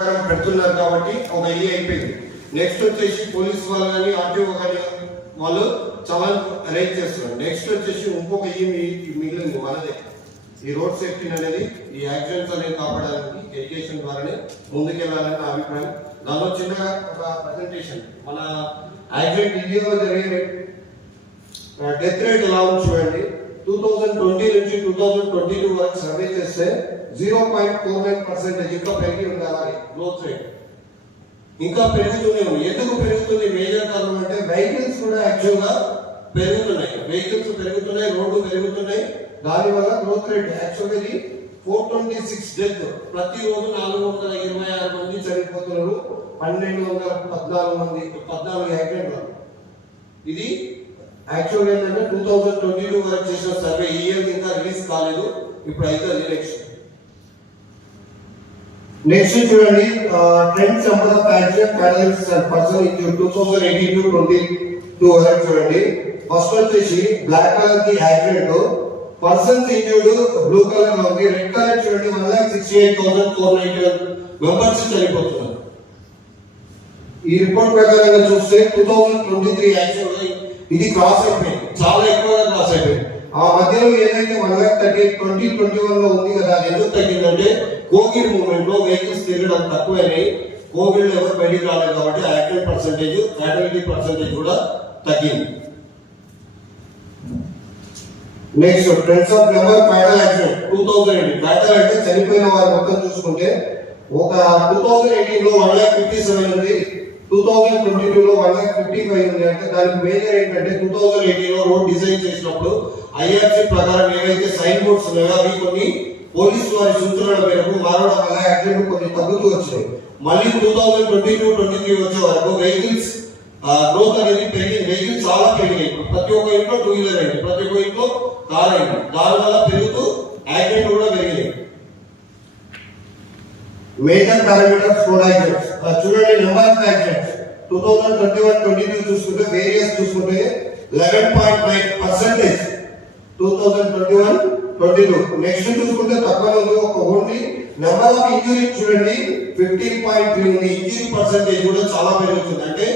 పెడుతున్నారు కాబట్టి ఒక ఈ అయిపోయింది. నెక్స్ట్ వచ్చేసి పోలీస్ వాళ్ళు కానీ ఆర్టీఓ కానీ వాళ్ళు చలాన్ రైజ్ చేస్తున్నారు. నెక్స్ట్ వచ్చేసి ఇంకొక ఈ మిగిలింది మనదే ఈ రోడ్ సేఫ్టీ అనేది ఈ యాక్సిడెంట్స్ అనేది కాపాడడానికి ఎడ్యుకేషన్ ద్వారానే ముందుకెళ్లాలని నా అభిప్రాయం. దానిలో చిన్నగా ఒక ప్రెజెంటేషన్ మన యాక్సిడెంట్ ఇండియాలో జరిగే డెత్ రేట్ ఎలా ఉంది చూడండి. 2020 నుంచి 2022 వరకు సర్వే చేస్తే 0.49% ఇంకా పెరిగి ఉంది. అలాగే గ్రోత్ రేట్ ఇంకా పెరుగుతూనే ఉంది. ఎందుకు పెరుగుతుంది? మేజర్ కారణం అంటే వెహికల్స్ కూడా యాక్చువల్ గా పెరుగుతున్నాయి. వెహికల్స్ పెరుగుతున్నాయి, రోడ్లు పెరుగుతున్నాయి. దానివల్ల గ్రోత్ రేట్ యాక్చువల్గా 426 డెత్, ప్రతిరోజు 426 మంది చనిపోతున్నారు. 1214 యాక్సిడెంట్లు. ఇది యాక్చువల్ ఏంటంటే 2022 వరకు చేసిన సర్వే. ఈ ఇయర్ ఇంకా రిలీజ్ కాలేదు, ఇప్పుడు అయితే ఎలక్షన్. నెక్స్ట్ చూడండి, trends number of accident fatalities and person in 2018 to 22 వరకు చూడండి. ఫస్ట్ వచ్చేసి బ్లాక్ కలర్ కి accident, persons injured blue colour లో ఉంది. రెడ్ కలర్ చూడండి 1,68,491 మెంబర్స్ చనిపోతున్నారు. ఈ రిపోర్ట్ ప్రకారంగా చూస్తే 2023 యాక్చువల్ ఇది క్రాస్ అయిపోయింది, చాలా ఎక్కువగా క్రాస్ అయిపోయింది. ఆ మధ్యలో ఏదైతే 1,38,2021 లో ఉంది కదా, అది ఎందుకు తగ్గిందంటే కోవిడ్ మూమెంట్ లో వెహికల్స్ తిరగడం తక్కువైనాయి. కోవిడ్ ఎవరు బయటికి రాలేదు కాబట్టి యాక్సిడెంట్ పర్సెంటేజ్, ఫ్యాటాలిటీ పర్సెంటేజ్ కూడా తగ్గింది. Next trends of number fatal accident 2018. Fatal అంటే చనిపోయిన వారు మొత్తం చూసుకుంటే ఒక 2018 లో 1,57 ఉంది, 2022 లో 1,55 ఉంది. అంటే దానికి మేజర్ ఏంటంటే 2018 లో రోడ్ డిజైన్ చేసినప్పుడు ఐఆర్సీ ప్రకారం ఏవైతే సైన్ బోర్డ్స్ ఉన్నాయో అవి కొన్ని పోలీసు వారి సూచనల మేరకు మారడం వల్ల యాక్సిడెంట్ కొన్ని తగ్గుతూ వచ్చినాయి. మళ్ళీ 2022-23 వచ్చే వరకు వెహికల్స్ గ్రోత్ అనేది పెరిగింది. వెహికల్స్ చాలా పెరిగినాయి. ప్రతి ఒక్క ఇంట్లో 2 వీలర్ అయింది, ప్రతి ఒక్క ఇంట్లో కార్ అయింది. దానివల్ల పెరుగుతూ యాక్సిడెంట్ కూడా పెరిగినాయి. మేజర్ పారామీటర్స్ రోడ్ యాక్సిడెంట్స్ చూడండి. నెంబర్ ఆఫ్ యాక్సిడెంట్స్ 2021-22 చూసుకుంటే వేరియస్ చూసుకుంటే 11.9% 2021-22. నెక్స్ట్ చూసుకుంటే తక్కువ ఉంది, ఒక ఓన్లీ నెంబర్ ఆఫ్ ఇంజురీ చూడండి 15.3 ఉంది. ఇంజురీ పర్సెంటేజ్ కూడా చాలా పెరుగుతుంది. అంటే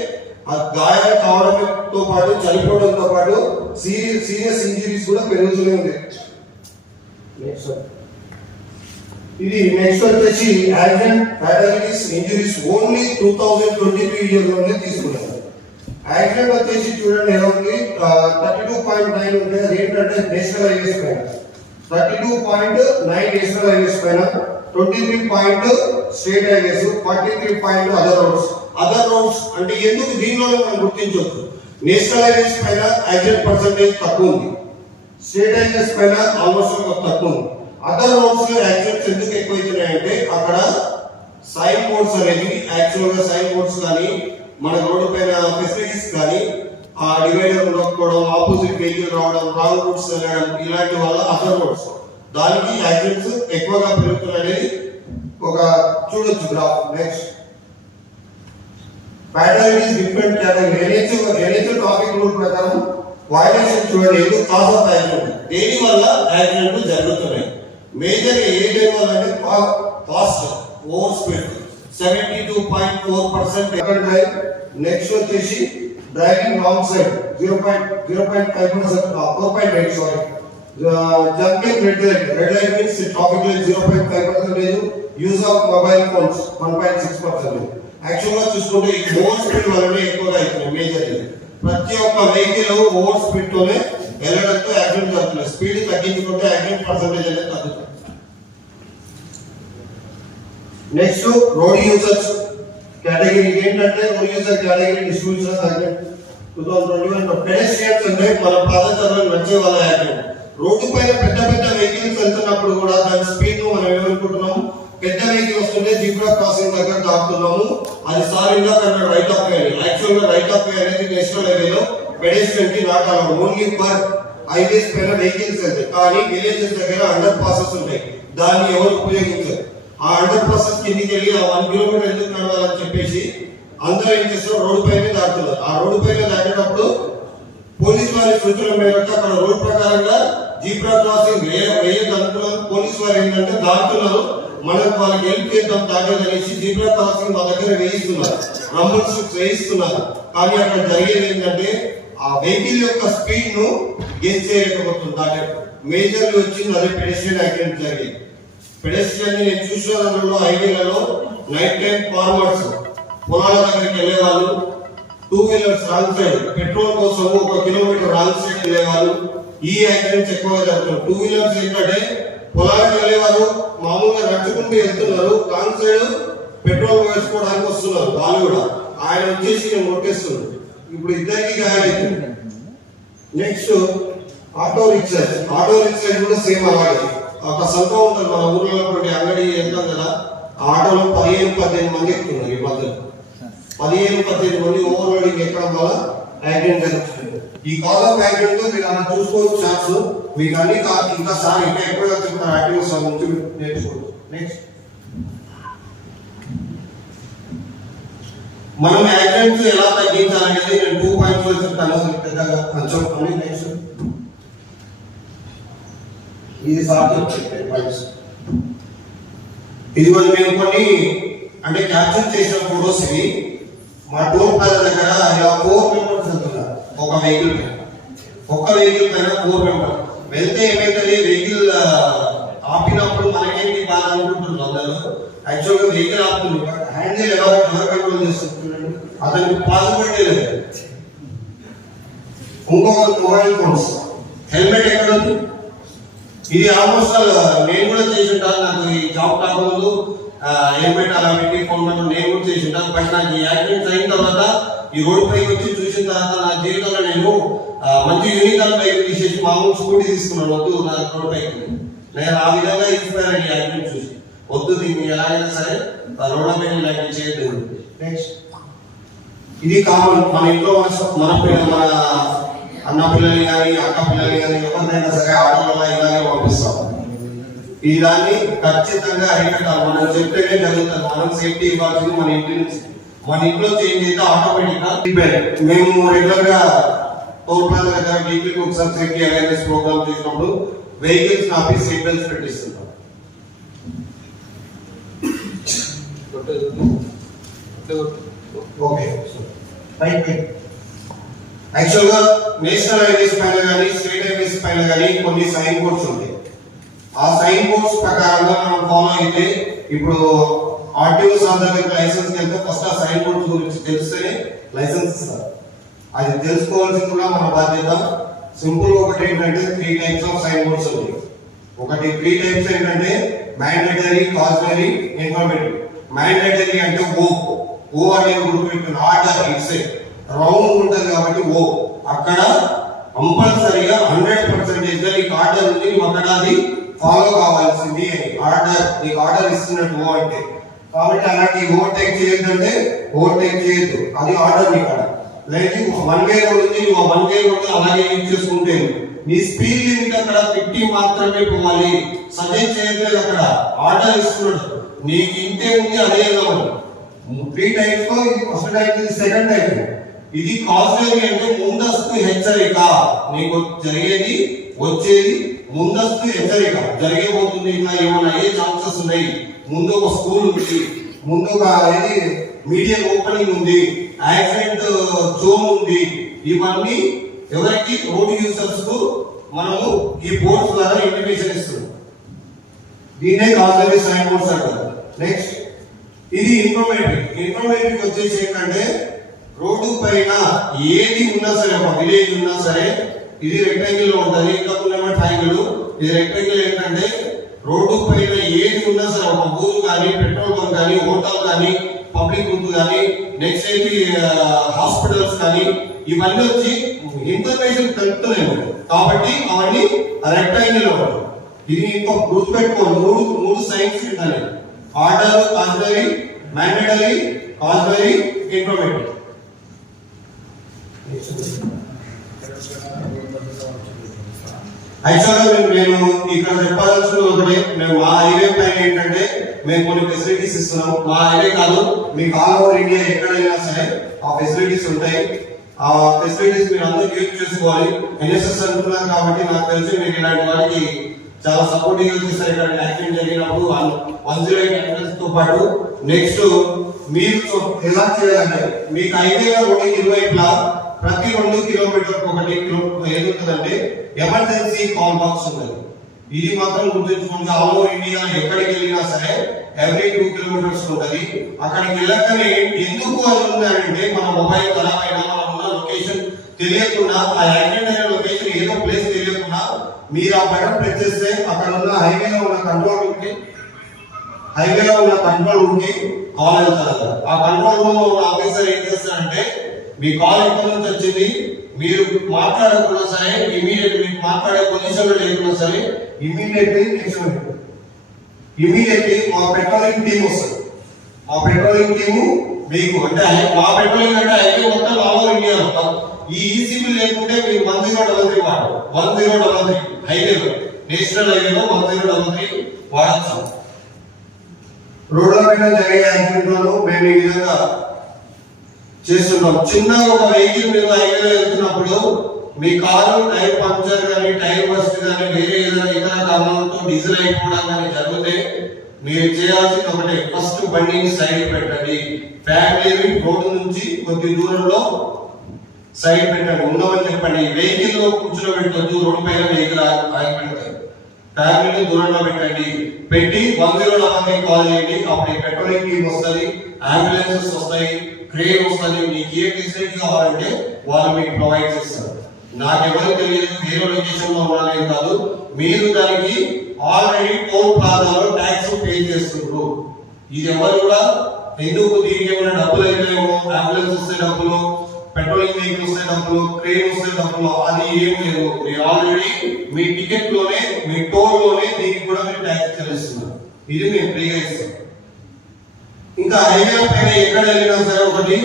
ఆ గాయాలు కావడంతో పాటు చనిపోవడంతో పాటు సీరియస్ ఇంజురీస్ కూడా పెరుగుతూనే ఉంది. ఇది నెక్స్ట్ వచ్చేసి యాక్సిడెంట్ ఫ్యాటాలిటీస్ ఇంజురీస్ ఓన్లీ 2022 ఇయర్ లోనే తీసుకున్నారు. యాక్సిడెంట్ వచ్చేసి చూడండి ఎలా ఉంది, 32.9 ఉంటే అదేంటంటే నేషనల్ హైవేస్ పైన 32.9 నేషనల్ హైవేస్ పైన, 23 స్టేట్ హైవేస్, 43 అదర్ రోడ్స్. అంటే ఎందుకు దీనిలో మనం గుర్తించవచ్చు, నేషనల్ హైవేస్ పైన యాక్సిడెంట్ పర్సెంటేజ్ తక్కువ ఉంది, స్టేట్ హైవేస్ పైన ఆల్మోస్ట్ తక్కువ ఉంది. అదర్ రోడ్స్ లో యాక్సిడెంట్స్ ఎందుకు ఎక్కువైతున్నాయంటే అక్కడ సైన్ బోర్డ్స్ అనేది యాక్చువల్ గా సైన్ బోర్డ్స్ కానీ మన రోడ్డు పైన ఫెసిలిటీస్ కానీ ఆ డివైడర్ ఉండకపోవడం, ఆపోజిట్ వెహికల్ రావడం, రాంగ్ రూట్స్ వెళ్ళడం, ఇలాంటి వల్ల అదర్ రోడ్స్ దానికి యాక్సిడెంట్స్ ఎక్కువగా పెరుగుతున్నాయనేది ఒక చూడొచ్చు graph. Next fatalities different category. NH traffic rule ప్రకారం వయలేషన్ చూడండి, ఎందుకు కాజ్ ఆఫ్ యాక్సిడెంట్, దేని వల్ల యాక్సిడెంట్లు జరుగుతున్నాయి. మేజర్ ఏ టైం వల్ల అంటే ఫాస్ట్ ఓవర్ స్పీడ్ 72.4%. నెక్స్ట్ వచ్చేసి driving wrong side 0.5%, 4.8 sorry. Jumping red light means traffic light 0.5%. Use of mobile phones 1.6%. Actual గా చూసుకుంటే ఈ ఓవర్ స్పీడ్ వల్లనే ఎక్కువగా అవుతున్నాయి. మేజర్ ప్రతి ఒక్క వెహికల్ ఓవర్ స్పీడ్ తోనే వెళ్ళడంతో యాక్సిడెంట్ జరుగుతుంది. స్పీడ్ తగ్గించుకుంటే యాక్సిడెంట్ పర్సెంటేజ్ అనేది తగ్గుతుంది. నెక్స్ట్ రోడ్ యూజర్స్ కేటగిరీ ఏంటంటే road user category distribution accident 2021 pedestrians అంటే మన పాదచారులకు నచ్చే వాళ్ళ యాక్సిడెంట్. రోడ్డు పైన పెద్ద వెహికల్స్ వెళ్తున్నప్పుడు కూడా దాని స్పీడ్ మనం ఏమనుకుంటున్నాము, పెద్ద వెహికల్ వస్తుంటే జీబ్రా క్రాసింగ్ దగ్గర దాటుతున్నాము, అది సారీగా కన్నా రైట్ ఆఫ్ వే. యాక్చువల్ గా రైట్ ఆఫ్ వే అనేది నేషనల్ హైవేలో పెడెస్ట్రియన్ కి not allowed. Only per highways పైన వెహికల్స్ వెళ్తాయి. కానీ విలేజెస్ దగ్గర అండర్ పాసెస్ ఉంటాయి, దాన్ని ఎవరు ఉపయోగించారు. ఆ అండర్ పాసెస్ కిందికి వెళ్ళి ఆ 1 కిలోమీటర్ ఎందుకు నడవాలని చెప్పేసి అందరూ ఏం చేస్తారు, రోడ్డు పైన దాటుతున్నారు. ఆ రోడ్డు పైన దాటేటప్పుడు పోలీసు వారి సూచనల మేరకు అక్కడ రోడ్ ప్రకారంగా జీబ్రా క్రాసింగ్ వేయద్దు అనుకున్నారు. పోలీసు వారు ఏంటంటే దాటుతున్నారు, మనకు వాళ్ళకి హెల్ప్ చేద్దాం తాగేది అనేసి జీబ్రా క్రాసింగ్ మా దగ్గర వేయిస్తున్నారు, నంబర్ షీట్స్ వేయిస్తున్నారు. కానీ అక్కడ జరిగేది ఏంటంటే ఆ వెహికల్ యొక్క స్పీడ్ ను గెస్ చేయలేకపోతుంది. దాని మేజర్లు వచ్చింది అదే పెడెస్ట్రియన్ యాక్సిడెంట్ జరిగింది. పెడెస్ట్రియన్ నేను చూసిన దానిలో హైవేలలో నైట్ టైం ఫార్మర్స్ పొలాల దగ్గరికి వెళ్ళే వాళ్ళు, 2 వీలర్స్ రాంగ్ సైడ్ పెట్రోల్ కోసం 1 కిలోమీటర్ రాంగ్ సైడ్ వెళ్ళేవాళ్ళు. ఈ యాక్సిడెంట్స్ ఎక్కువగా జరుగుతున్నాయి. 2 వీలర్స్ ఏంటంటే పొలాలకు వెళ్ళేవారు మామూలుగా నడుచుకుంటూ వెళ్తున్నారు, రాంగ్ సైడ్ పెట్రోల్ వేసుకోవడానికి వస్తున్నారు. వాళ్ళు కూడా ఆయన వచ్చేసి నేను కొట్టేస్తున్నారు. ఇప్పుడు ఇద్దరికి గాయాలైతుంది. Next auto rickshaws. Auto rickshaw కూడా సేమ్ అలాగే ఒక సంఘం ఉంటుంది మన ఊర్లో అంగడి వెళ్తాం కదా, ఆటోలో 15-18 మంది ఎక్కుతున్నారు. ఈ మధ్యలో 15-18 మంది ఓవర్లోడింగ్ ఎక్కడం వల్ల యాక్సిడెంట్ జరుగుతుంది. ఈ కాల్ ఆఫ్ యాక్సిడెంట్ మీరు అలా చూసుకోవచ్చు షార్ట్స్. మీకు అన్ని ఇంకా సార్ ఇంకా ఎక్కువగా చెప్తారు యాక్టివ్స్ నుంచి నేర్చుకోవచ్చు. నెక్స్ట్ మనం యాక్సిడెంట్స్ ఎలా తగ్గించాలనేది నేను 2 పాయింట్స్ చెప్తాను పెద్దగా పంచుకోండి. నెక్స్ట్ ఇది సార్ పాయింట్స్. ఇది మేము కొన్ని అంటే క్యాప్చర్ చేసిన ఫోటోస్ ఇవి. మా టోల్ ప్లాజా దగ్గర ఇలా 4 మెంబర్స్ వెళ్తున్నారు ఒక వెహికల్ పైన. 4 మెంబర్ వెళ్తే ఏమైతుంది, వెహికల్ ఆపినప్పుడు మనకేంటి బాగా అనుకుంటున్నారు అందరూ. యాక్చువల్గా వెహికల్ ఆపుతున్నారు, హ్యాండిల్ ఎవరు కంట్రోల్ చేస్తున్నారు, అతనికి పాసిబిలిటీ లేదు. ఇంకొక మొబైల్ ఫోన్స్, హెల్మెట్ ఎక్కడ ఉంది. ఇది ఆల్మోస్ట్ నేను కూడా చేసి ఉంటాను. నాకు ఈ జాబ్ కాకముందు హెల్మెట్ అలా పెట్టి ఫోన్ నెంబర్ నేను కూడా చేసి ఉంటాను. బట్ నాకు ఈ యాక్సిడెంట్స్ అయిన తర్వాత ఈ రోడ్ పైకి వచ్చి చూసిన తర్వాత నా జీవితంలో నేను మంచి యూనికాన్ బైక్ తీసేసి మామూలు స్కూటీ తీసుకున్నాను. వద్దు నా రోడ్ పైకి, నేను ఆ విధంగా ఇన్స్పైర్ అయ్యి యాక్సిడెంట్ చూసి వద్దు దీన్ని ఎలాగైనా సరే రోడ్ల పైన ఇలాంటివి చేయద్దు. నెక్స్ట్ ఇది కామన్ మన ఇంట్లో మన అన్న పిల్లల్ని కానీ అక్క పిల్లల్ని కానీ ఎవరినైనా సరే ఆటోలో ఇలాగే పంపిస్తాం. ఈ దాన్ని ఖచ్చితంగా అరికట్టాలి. మనం చెప్తేనే జరుగుతుంది. మనం సేఫ్టీ ఇవ్వాల్సింది మన ఇంటి నుంచి. మన ఇంట్లో చేంజ్ అయితే ఆటోమేటిక్ గా. మేము రెగ్యులర్ గా టోల్ ప్లాజా దగ్గర వీక్లీ ఒకసారి సేఫ్టీ అవేర్నెస్ ప్రోగ్రామ్ చేసినప్పుడు వెహికల్స్ ఆపి సీట్ బెల్ట్స్ పెట్టిస్తున్నాం. ఓకే యాక్చువల్ గా నేషనల్ హైవేస్ పైన కానీ స్టేట్ హైవేస్ పైన కానీ కొన్ని సైన్ బోర్డ్స్ ఉంటాయి. ఆ సైన్ బోర్డ్స్ ప్రకారంగా మనం ఫాలో అయితే, ఇప్పుడు ఆర్టీఓ సార్ దగ్గర లైసెన్స్ వెళ్తే ఫస్ట్ ఆ సైన్ బోర్డ్స్ గురించి తెలిస్తేనే లైసెన్స్ ఇస్తారు. అది తెలుసుకోవాల్సింది కూడా మన బాధ్యత. సింపుల్ ఒకటి ఏంటంటే 3 టైప్స్ ఆఫ్ సైన్ బోర్డ్స్ ఉంటాయి. 3 టైప్స్ ఏంటంటే మ్యాండేటరీ, కాజనరీ, ఇన్ఫర్మేటివ్. మ్యాండేటరీ అంటే ఓ అనేది గుర్తుపెట్టుకుని ఆర్డర్ ఇట్స్ రౌండ్ ఉంటుంది కాబట్టి ఓ అక్కడ కంపల్సరీగా 100% నీకు ఆర్డర్ ఉంది, నువ్వు అక్కడ అది ఫాలో కావాల్సింది. ఆర్డర్ నీకు ఆర్డర్ ఇస్తున్నట్టు ఓ అంటే, కాబట్టి అలాంటి ఓవర్టేక్ చేయొద్దంటే ఓవర్టేక్ చేయొద్దు, అది ఆర్డర్ నీకు. లేదు 1 వే రోడ్ ఉంది, నువ్వు 1 వే రోడ్ అలాగే యూజ్ చేసుకుంటే నీ స్పీడ్ లిమిట్ అక్కడ 50 మాత్రమే పోవాలి. సజెస్ట్ చేయట్లేదు, అక్కడ ఆర్డర్ ఇస్తున్నాడు, నీకు ఇంతే ఉంది అదే కావాలి. 3 టైప్స్. ఇది ఫస్ట్ టైప్, ఇది సెకండ్ టైప్. ఇది కాజనరీ అంటే ముందస్తు హెచ్చరిక. నీకు జరిగేది వచ్చేది ముందస్తు హెచ్చరిక. జరగబోతుంది, ఇట్లా ఏమైనా అయ్యే ఛాన్సెస్ ఉన్నాయి, ముందు ఒక స్కూల్ ఉంది, ముందు ఒక మీడియం ఓపెనింగ్ ఉంది, యాక్సిడెంట్ జోన్ ఉంది. ఇవన్నీ ఎవరికి రోడ్ యూజర్స్ కు మనము ఈ బోర్డ్స్ ద్వారా ఇంటిమేషన్ ఇస్తున్నాం. దీన్నే కాజనరీ సైన్ బోర్డ్స్ అంటారు. నెక్స్ట్ ఇది ఇన్ఫర్మేటివ్ వచ్చేసి ఏంటంటే రోడ్డు పైన ఏది ఉన్నా సరే, ఒక విలేజ్ ఉన్నా సరే, ఇది రెక్టాంగిల్ లో ఉంటుంది, ఇంకా ఉన్న ట్రయాంగిల్. ఇది రెక్టాంగిల్ ఏంటంటే రోడ్డు పైన ఏది ఉన్నా సరే, ఒక ఊరు కానీ, పెట్రోల్ బంక్ కానీ, హోటల్ కానీ, పబ్లిక్ బుక్ కానీ, నెక్స్ట్ ఏంటి హాస్పిటల్స్ కానీ, ఇవన్నీ వచ్చి ఇన్ఫర్మేషన్ కలుపుతున్నాయి కాబట్టి అవన్నీ రెక్టాంగిల్ లో ఉంటాయి. ఇది ఇంకో గుర్తుపెట్టుకోండి, 3 సైన్స్ ఉంటాయి: ఆర్డర్, కాజనరీ, మ్యాండేటరీ, కాజనరీ, ఇన్ఫర్మేటివ్. యాక్చువల్గా నేను ఇక్కడ చెప్పాల్సిన ఒకటి, మేము మా హైవే పైన ఏంటంటే మేము కొన్ని ఫెసిలిటీస్ ఇస్తున్నాం. మా హైవే కాదు, మీకు ఆల్ ఓవర్ ఇండియా ఎక్కడైనా సరే ఆ ఫెసిలిటీస్ ఉంటాయి. ఆ ఫెసిలిటీస్ మీరు అందరూ యూజ్ చేసుకోవాలి. ఎన్ఎస్ఎస్ అంటున్నారు కాబట్టి నాకు తెలిసి మీరు ఇలాంటి వాటికి చాలా సపోర్టివ్ చేస్తారు. ఇక్కడ యాక్సిడెంట్ జరిగినప్పుడు 108 అంబులెన్స్ తో పాటు నెక్స్ట్ మీరు ఎలా చేయాలంటే మీకు హైవేలో రోడ్డు ఇరువైపులా ప్రతి 2 కిలోమీటర్లకు ఒకటి ఏదుంటుందంటే ఎమర్జెన్సీ కాల్ బాక్స్ ఉంటుంది. ఇది మాత్రం గుర్తుంచుకోండి. ఆల్ ఓవర్ ఇండియా ఎక్కడికి వెళ్ళినా సరే ఎవ్రీ 2 కిలోమీటర్స్ ఉంటుంది. అక్కడికి వెళ్ళగానే ఎందుకు అది ఉందంటే మన మొబైల్ ఖరాబ్ అయినా మనం ఉన్న లొకేషన్ తెలియకుండా, ఆ యాక్సిడెంట్ అయిన లొకేషన్ ఏదో ప్లేస్ తెలియకుండా మీరు ఆ బటన్ ప్రెస్ చేస్తే అక్కడ ఉన్న హైవేలో ఉన్న కంట్రోల్ రూమ్ కి కాల్ వెళ్తారు. ఆ కంట్రోల్ రూమ్ లో ఉన్న ఆఫీసర్ ఏం చేస్తారంటే మీ కాల్ ఎక్కడి నుంచి వచ్చింది, మీరు మాట్లాడకుండా సరే ఇమీడియట్ మీకు మాట్లాడే పొజిషన్ లో లేకున్నా సరే ఇమీడియట్లీ మా పెట్రోలింగ్ టీమ్ వస్తుంది. మా పెట్రోలింగ్ టీము మీకు అంటే మా పెట్రోలింగ్ అంటే హైవే మొత్తం ఆల్ ఓవర్ ఇండియా మొత్తం ఈ ఈసీబీ లేకుంటే మీరు 1033 వాడరు. 1033 హైవేలో నేషనల్ హైవేలో 1033 వాడచ్చు. రోడ్ల మీద జరిగే యాక్సిడెంట్లను మేము ఈ విధంగా చేస్తున్నాం. చిన్నగా ఒక వెహికల్ మీరు హైవేలో వెళ్తున్నప్పుడు మీ కారు టైర్ పంక్చర్ కానీ టైర్ బస్ట్ కానీ వేరే ఏదైనా ఇతర కారణాలతో డీజిల్ అయిపోవడం కానీ జరిగితే మీరు చేయాల్సింది ఒకటే, ఫస్ట్ బండిని సైడ్ పెట్టండి. ఫ్యామిలీ రోడ్డు నుంచి కొద్ది దూరంలో సైడ్ పెట్టండి. ఉండమని చెప్పండి. వెహికల్ లో కూర్చోబెట్టొద్దు. రోడ్డు పైన వెహికల్ ఆగిపెడతాయి. ఫ్యామిలీని దూరంలో పెట్టండి. పెట్టి 109 కాల్ చేయండి. అప్పుడు పెట్రోలింగ్ టీమ్ వస్తుంది, అంబులెన్సెస్ వస్తాయి, క్రేన్ వస్తుంది. మీకు ఏ ఫెసిలిటీ కావాలంటే వాళ్ళు మీకు ప్రొవైడ్ చేస్తారు. నాకెవరు తెలియదు, వేరే లొకేషన్ లో ఉన్నానే కాదు, మీరు దానికి ఆల్రెడీ టోల్ ప్లాజాలో ట్యాక్స్ పే చేస్తున్నారు. ఇది ఎవరు కూడా ఎందుకు దీనికి ఏమైనా డబ్బులు అయితేమో, అంబులెన్స్ వస్తే డబ్బులు, పెట్రోలింగ్ వెహికల్ వస్తే డబ్బులు, ట్రైన్ వస్తే డబ్బులు, అది ఏం లేదు. మీరు ఆల్రెడీ మీ టికెట్ లోనే మీ టోల్ లోనే దీనికి కూడా మీరు ట్యాక్స్ చెల్లిస్తున్నారు. ఇది మేము ఫ్రీగా ఇస్తాం. ఇంకా హైవే పైన ఎక్కడ వెళ్ళినా సరే ఒకటి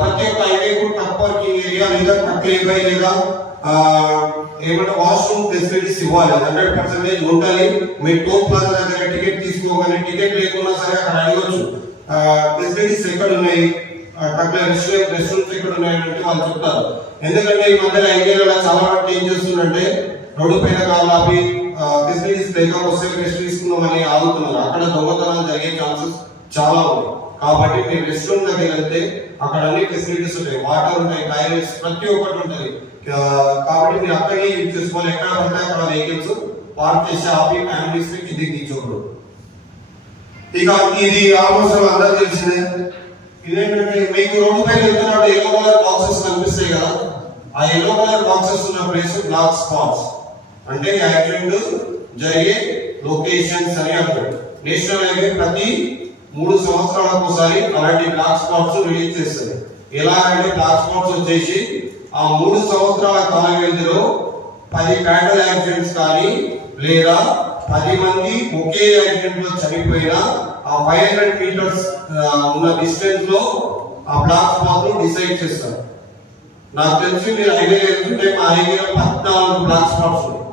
ప్రతి ఒక్క హైవేకు ట్రక్ పార్కింగ్ ఏరియా లేదా ట్రక్ లేబై లేదా ఏమంటే వాష్రూమ్ ఫెసిలిటీస్ ఇవ్వాలి. 100% ఉండాలి. మీ టోల్ ప్లాజా దగ్గర టికెట్ తీసుకోగానే టికెట్ లేకున్నా సరే అక్కడ అడగవచ్చు ఫెసిలిటీస్ ఎక్కడ ఉన్నాయి, ట్రక్ రెస్టారెంట్స్ ఎక్కడ ఉన్నాయంటే వాళ్ళు చెప్తారు. ఎందుకంటే ఈ మధ్య హైవేలో చాలా వరకు ఏం చేస్తుందంటే రోడ్డు పైన కావాలి ఫెసిలిటీస్ లేక వస్తే రెస్ట్ తీసుకుందామని ఆగుతున్నారు. అక్కడ దొంగతనాలు జరిగే ఛాన్సెస్ చాలా ఉన్నాయి. కాబట్టి మీరు రెస్టారెంట్ దగ్గర వెళ్తే అక్కడ అన్ని ఫెసిలిటీస్ ఉంటాయి, వాటర్ ఉంటాయి, టాయిలెట్స్ ప్రతి ఒక్కటి ఉంటుంది. కాబట్టి మీరు అక్కడికి యూజ్ చేసుకోవాలి. ఎక్కడ పడితే అక్కడ వెహికల్స్ పార్క్ చేసి ఆపి ఫ్యామిలీస్ కిందికి తీసుకోకూడదు. ఇక ఇది ఆల్మోస్ట్ అందరూ తెలిసిందే. ఇదేంటంటే మీకు రోడ్డు పైన వెళ్తున్నప్పుడు ఎల్లో కలర్ బాక్సెస్ కనిపిస్తాయి కదా, ఆ ఎల్లో కలర్ బాక్సెస్ ఉన్న ప్లేస్ బ్లాక్ స్పాట్స్ అంటే యాక్సిడెంట్ జరిగే లొకేషన్స్ అని అంటారు. నేషనల్ హైవే ప్రతి 3 సంవత్సరాలకు ఒకసారి అలాంటి బ్లాక్ స్పాట్స్ రిలీజ్ చేస్తుంది. ఎలా అంటే బ్లాక్ స్పాట్స్ వచ్చేసి ఆ 3 సంవత్సరాల కాల వ్యవధిలో 10 ఫ్యాటల్ యాక్సిడెంట్స్ కానీ లేదా 10 మంది ఒకే యాక్సిడెంట్ లో చనిపోయినా ఆ 500 మీటర్స్ ఉన్న డిస్టెన్స్ లో ఆ బ్లాక్ స్పాట్ డిసైడ్ చేస్తారు. నాకు తెలిసి మీరు హైవే వెళ్తుంటే మా హైవేలో 14 బ్లాక్ స్పాట్స్ ఉన్నాయి.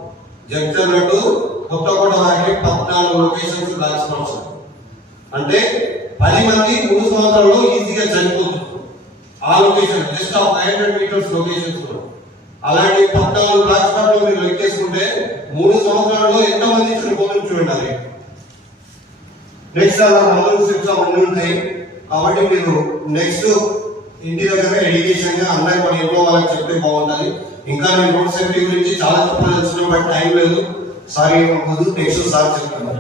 జగన్ టు కొత్తకోట వరకు 14 లొకేషన్స్ బ్లాక్ స్పాట్స్. అంటే 10 మంది 3 సంవత్సరాల్లో ఈజీగా చనిపోతున్నారు ఆ లొకేషన్, జస్ట్ ఆ 500 మీటర్స్ లొకేషన్స్ లో. అలాంటి 14 బ్లాక్ స్పాట్ లో మీరు లెక్కేసుకుంటే 3 సంవత్సరాల్లో ఎంత మంది చనిపోతున్నారు చూడండి. నెక్స్ట్ అలా 4 స్టెప్స్ అవన్నీ ఉంటాయి. కాబట్టి మీరు నెక్స్ట్ ఇంటి దగ్గర ఎడ్యుకేషన్ గా అందరికి మన ఇంట్లో వాళ్ళకి చెప్తే బాగుంటుంది. ఇంకా నేను రోడ్ సేఫ్టీ గురించి చాలా చెప్పాల్సిన బట్ టైం లేదు. సారీ నెక్స్ట్ సార్ చెప్తాను.